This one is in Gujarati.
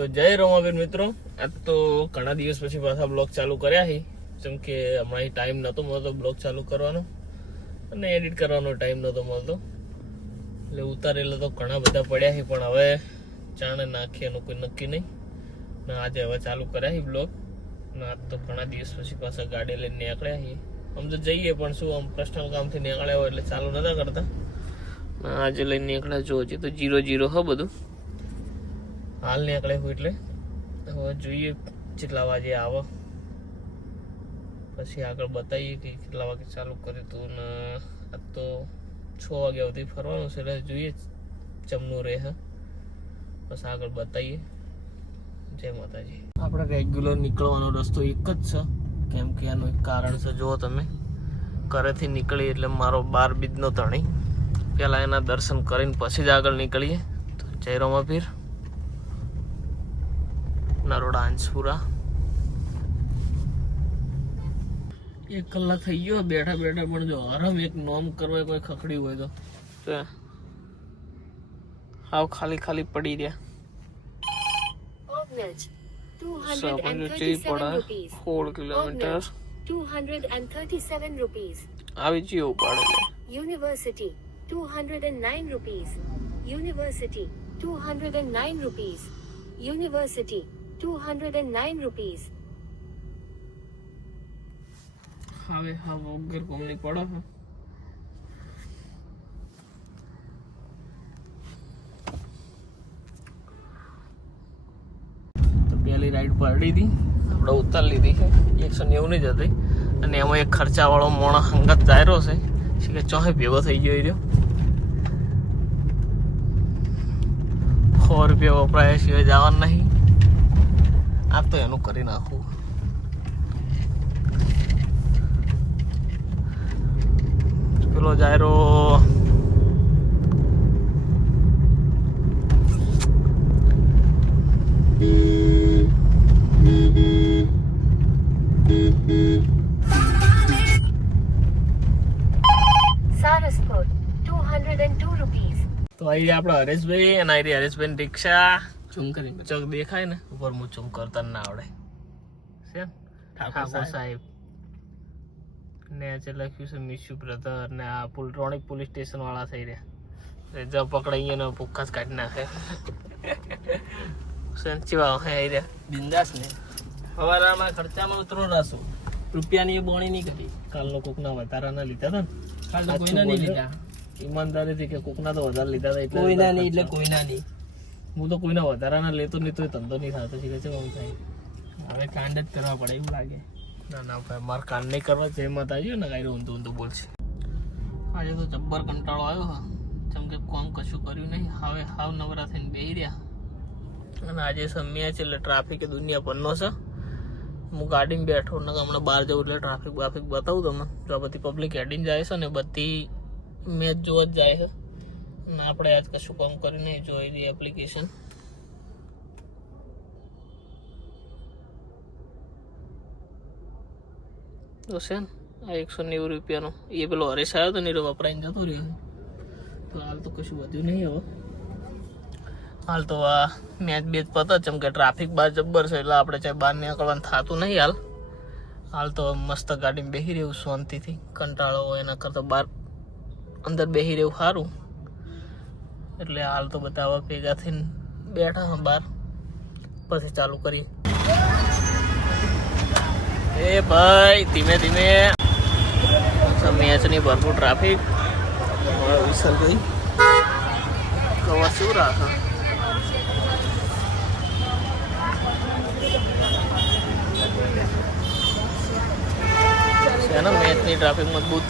તો જય રોમાબેન મિત્રો, આજ તો ઘણા દિવસ પછી પાછા બ્લોગ ચાલુ કર્યા છે. જેમ કે હમણાં ટાઈમ નહોતો મળતો બ્લોગ ચાલુ કરવાનો અને એડિટ કરવાનો ટાઈમ નહોતો મળતો, એટલે ઉતારેલા તો ઘણા બધા પડ્યા છે. પણ હવે ચાણે નાખીએ એનું કોઈ નક્કી નહીં ને આજે હવે ચાલુ કર્યા છે બ્લોગ. ને આજ તો ઘણા દિવસ પછી પાછા ગાડી લઈને નીકળ્યા છીએ. આમ તો જઈએ પણ શું આમ પર્સનલ કામથી નીકળ્યા હોય એટલે ચાલુ નતા કરતા. આજે લઈને નીકળ્યા. જો હજી તો 0-0 હ બધું હાલ નીકળે હું, એટલે હવે જોઈએ કેટલા વાગે આવે પછી આગળ બતાવીએ કે કેટલા વાગે ચાલુ કર્યું હતું. ને આજ તો 6 વાગ્યા સુધી ફરવાનું છે, એટલે જોઈએ જમનું રહે બસ આગળ બતાવીએ. જય માતાજી. આપણે રેગ્યુલર નીકળવાનો રસ્તો એક જ છે, કેમ કે એનું એક કારણ છે. જુઓ તમે, ઘરેથી નીકળી એટલે મારો 12 બીજનો ધણી, પહેલાં એના દર્શન કરીને પછી જ આગળ નીકળીએ. તો જય રોમાપીર, નરોડા અંશપુરા. 1 કલાક થઈ ગયો બેઠા બેઠા, પણ જો હરમ એક નોમ કરવા કોઈ ખખડી હોય તો હાવ ખાલી ખાલી પડી રહ્યા. 16 કિલોમીટર 237 rupees. આવી ગયો ઉપાડે. University 209 rupees. University 209 rupees. University 209 rupees. હવે વગર કોમની પડો હે. તો પહેલી રાઈડ પડી હતી, આપણે ઉતાર લીધી છે. 190 ની જ હતી, અને એમાં એક ખર્ચાવાળો મોણસ હંગત જાયરો છે કે ચોહે ભેગો થઈ ગયો એ રહ્યો. 100 રૂપિયા વપરાય સિવાય જવાનું નહીં. આ તો એનું કરી નાખવું. પેલો જાયરો Saraspur 202 rupees. તો આવી રહ્યા આપણા હરેશભાઈ, અને આવી રહ્યા હરેશભાઈ રિક્ષા. ચૂમ કરી ચોક દેખાય ને ઉપર, હું ચૂમ કરતા ના આવડે છે. ઠાકોર સાહેબ ને આજે લખ્યું છે મિસ્યુ બ્રધર, ને આ રોણક પોલીસ સ્ટેશન વાળા થઈ રહ્યા. જો પકડાઈએ ને ભૂખા જ કાઢી નાખે. સંચીવા હે આવી રહ્યા બિંદાસ ને. હવારામાં ખર્ચામાં ઉતરો રાસો રૂપિયાની એ બોણી નહીં કરી. કાલનો કોકના વધારાના લીધા હતા ને, કાલ તો કોઈના નહીં લીધા. ઈમાનદારીથી કે કોકના તો વધારે લીધા હતા, એટલે કોઈના નહીં, એટલે કોઈના નહીં. હું તો કોઈના વધારાના લેતો નહીં તો ધંધો નહીં થતો. છે કે આમ થાય. હવે કાંડ જ કરવા પડે એવું લાગે. ના ના ભાઈ, મારે કાંડ નહીં કરવા. જય માતાજી ને કાંઈ ઊંધું ઊંધું બોલશે. આજે તો જબ્બર કંટાળો આવ્યો હા, જેમ કે કોમ કશું કર્યું નહીં. હવે હાવ નવરા થઈને બેસી રહ્યા. અને આજે સમ્યા છે એટલે ટ્રાફિક દુનિયા પરનો છે. હું ગાડીમાં બેઠો ને હમણાં બહાર જવું એટલે ટ્રાફિક બતાવું તમને. જો આ બધી પબ્લિક હેડીને જાય છે ને બધી મેચ જોવા જ જાય છે. અને આપણે આજ કશું કામ કરી નહીં. જોઈ રહી એપ્લિકેશન તો છે ને આ 190 રૂપિયાનો. એ પેલો હરેશ આવ્યો તો ને એ વપરાઈને જતો રહ્યો. તો હાલ તો કશું વધ્યું નહીં. હવે હાલ તો આ મેચ બેચ પતા, જેમ કે ટ્રાફિક બહાર જબ્બર છે એટલે આપણે ચાહે બહાર નીકળવાનું થતું નહીં. હાલ તો મસ્ત ગાડીમાં બેસી રહેવું શાંતિથી. કંટાળો હોય એના કરતાં બહાર અંદર બેસી રહેવું સારું. એટલે હાલ તો બધા હવે ભેગા થઈને બેઠા હા બહાર, પછી ચાલુ કરીએ. એ ભાઈ ધીમે ધીમે. મેચની ભરપૂર ટ્રાફિક. વિસલ ગઈ કવર શું રાખે છે ને. મેચની ટ્રાફિક મજબૂત